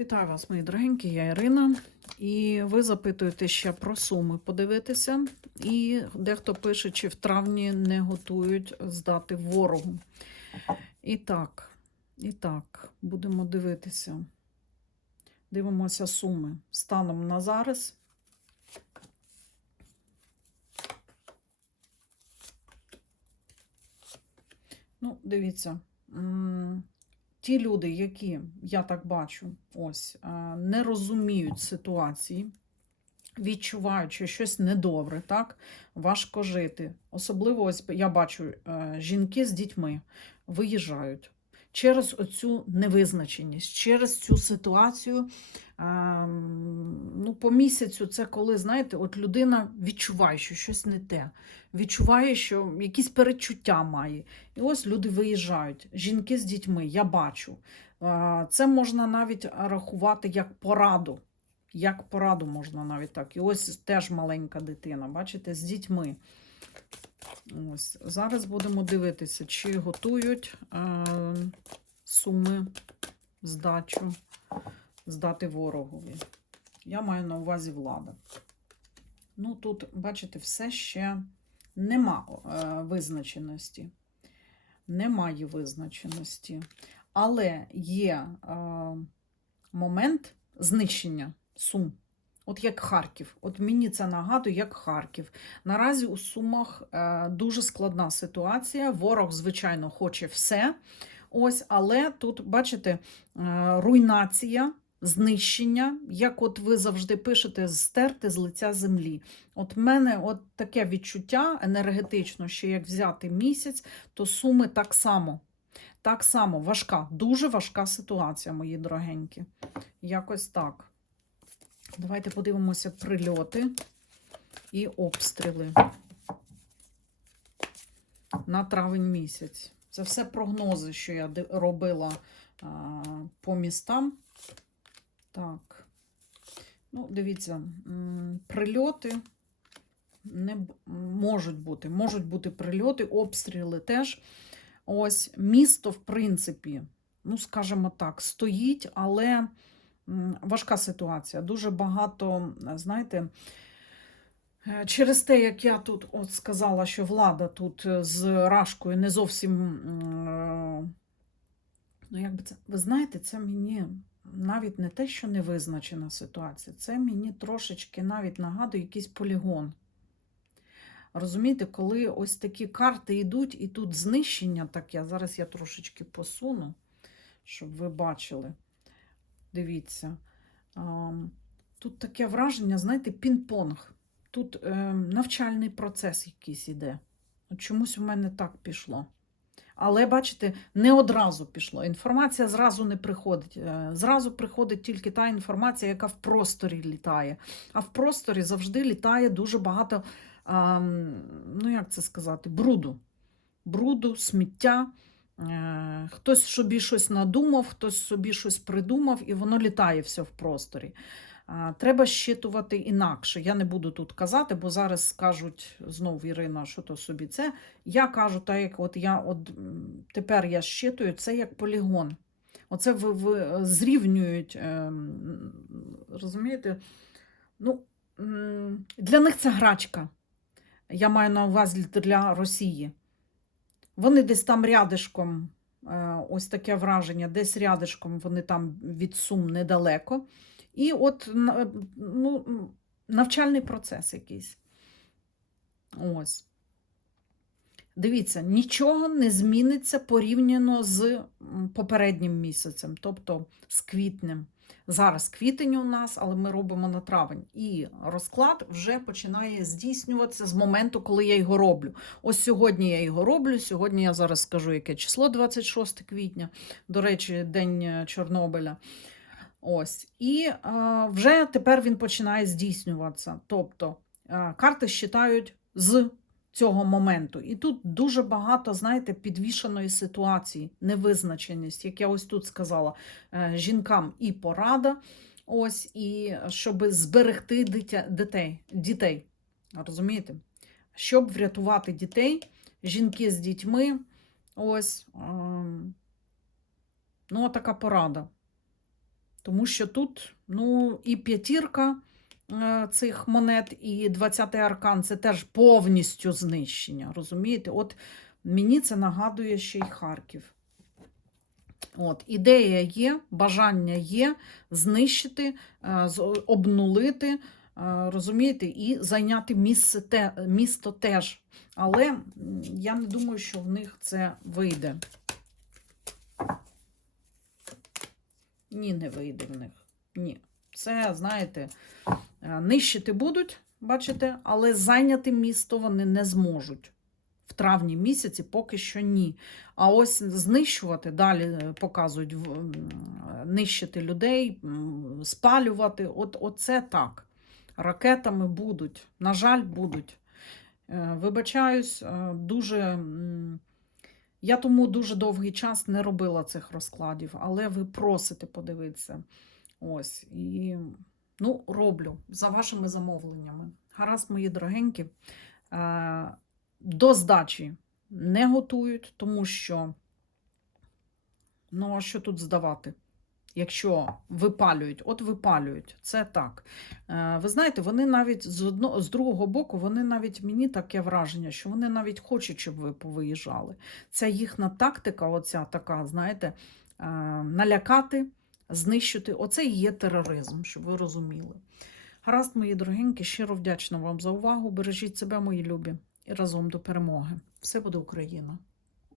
Вітаю вас, мої дорогенькі, я Ірина. І ви запитуєте ще про суми подивитися. І дехто пише, чи в травні не готують здати ворогу. І так, і так, будемо дивитися. Дивимося суми станом на зараз. Ну, дивіться. Ті люди, які, я так бачу, ось, е, не розуміють ситуації, відчувають, що щось недобре, так, важко жити. Особливо, ось я бачу, е, жінки з дітьми виїжджають через оцю невизначеність, через цю ситуацію. ем, Ну, по місяцю це коли, знаєте, от людина відчуває, що щось не те, відчуває, що якісь перечуття має. І ось люди виїжджають. Жінки з дітьми, я бачу. Це можна навіть рахувати як пораду. Як пораду можна навіть так. І ось теж маленька дитина, бачите, з дітьми. Ось. Зараз будемо дивитися, чи готують е, суми здачу, здати ворогові. Я маю на увазі влада. Ну, тут, бачите, все ще нема е, визначеності. Немає визначеності. Але є е, момент знищення сум. От як Харків. От мені це нагадує, як Харків. Наразі у Сумах е, дуже складна ситуація. Ворог, звичайно, хоче все. Ось, але тут, бачите, е, руйнація, знищення, як от ви завжди пишете, стерти з лиця землі. От в мене от таке відчуття енергетично, що як взяти місяць, то суми так само. Так само важка, дуже важка ситуація, мої дорогенькі. Якось так. Давайте подивимося прильоти і обстріли на травень місяць. Це все прогнози, що я робила по містам. Так. Ну, дивіться, прильоти не можуть бути. Можуть бути прильоти, обстріли теж. Ось місто, в принципі, ну, скажімо так, стоїть, але важка ситуація. Дуже багато, знаєте, е, через те, як я тут от сказала, що влада тут е, з Рашкою не зовсім. е, Ну, як би це, ви знаєте, це мені навіть не те, що не визначена ситуація, це мені трошечки навіть нагадує якийсь полігон. Розумієте, коли ось такі карти йдуть, і тут знищення таке, зараз я трошечки посуну, щоб ви бачили. Дивіться. Тут таке враження, знаєте, пінг-понг. Тут е, навчальний процес якийсь іде. Чомусь у мене так пішло. Але, бачите, не одразу пішло. Інформація зразу не приходить. Е, Зразу приходить тільки та інформація, яка в просторі літає. А в просторі завжди літає дуже багато, ну як це сказати, бруду. Бруду, сміття. Е, Хтось собі щось надумав, хтось собі щось придумав, і воно літає все в просторі. Треба щитувати інакше. Я не буду тут казати, бо зараз скажуть знову Ірина, що то собі це. Я кажу, так як от я от тепер я щитую, це як полігон. Оце в, в, зрівнюють, ем, розумієте? Ну, для них це грачка. Я маю на увазі для Росії. Вони десь там рядишком, е, ось таке враження, десь рядишком вони там від Сум недалеко. І от ну, навчальний процес якийсь. Ось. Дивіться, нічого не зміниться порівняно з попереднім місяцем, тобто з квітнем. Зараз квітень у нас, але ми робимо на травень. І розклад вже починає здійснюватися з моменту, коли я його роблю. Ось сьогодні я його роблю. Сьогодні я зараз скажу, яке число 26 квітня, до речі, День е, Чорнобиля. Ось. І а, вже тепер він починає здійснюватися. Тобто а, карти щитають з цього моменту. І тут дуже багато, знаєте, підвішеної ситуації, невизначеність, як я ось тут сказала, е, жінкам і порада, ось, і щоб зберегти дитя, дітей, дітей. Розумієте? Щоб врятувати дітей, жінки з дітьми, ось, ем, ну, така порада. Тому що тут ну, і п'ятірка цих монет, і 20-й аркан це теж повністю знищення. Розумієте? От мені це нагадує ще й Харків. От, ідея є, бажання є знищити, е, обнулити, е, розумієте, і зайняти місце те, місто теж. Але я не думаю, що в них це вийде. Ні, не вийде в них. Ні. Це, знаєте, е, нищити будуть, бачите, але зайняти місто вони не зможуть. В травні місяці поки що ні. А ось знищувати, далі е, показують нищити людей, спалювати. От, оце так. Ракетами будуть. На жаль, будуть. Е, Вибачаюсь, е, дуже. Я тому дуже довгий час не робила цих розкладів, але ви просите подивитися. Ось. І ну, роблю за вашими замовленнями. Гаразд, мої дорогенькі. Е, До здачі не готують, тому що, ну, а що тут здавати? Якщо випалюють, от випалюють, це так. Е, Ви знаєте, вони навіть з одно, з другого боку, вони навіть мені таке враження, що вони навіть хочуть, щоб ви повиїжджали. Це їхня тактика, оця така, знаєте, е, налякати, знищити. Оце і є тероризм, щоб ви розуміли. Гаразд, мої дорогенькі, щиро вдячна вам за увагу. Бережіть себе, мої любі, і разом до перемоги. Все буде Україна!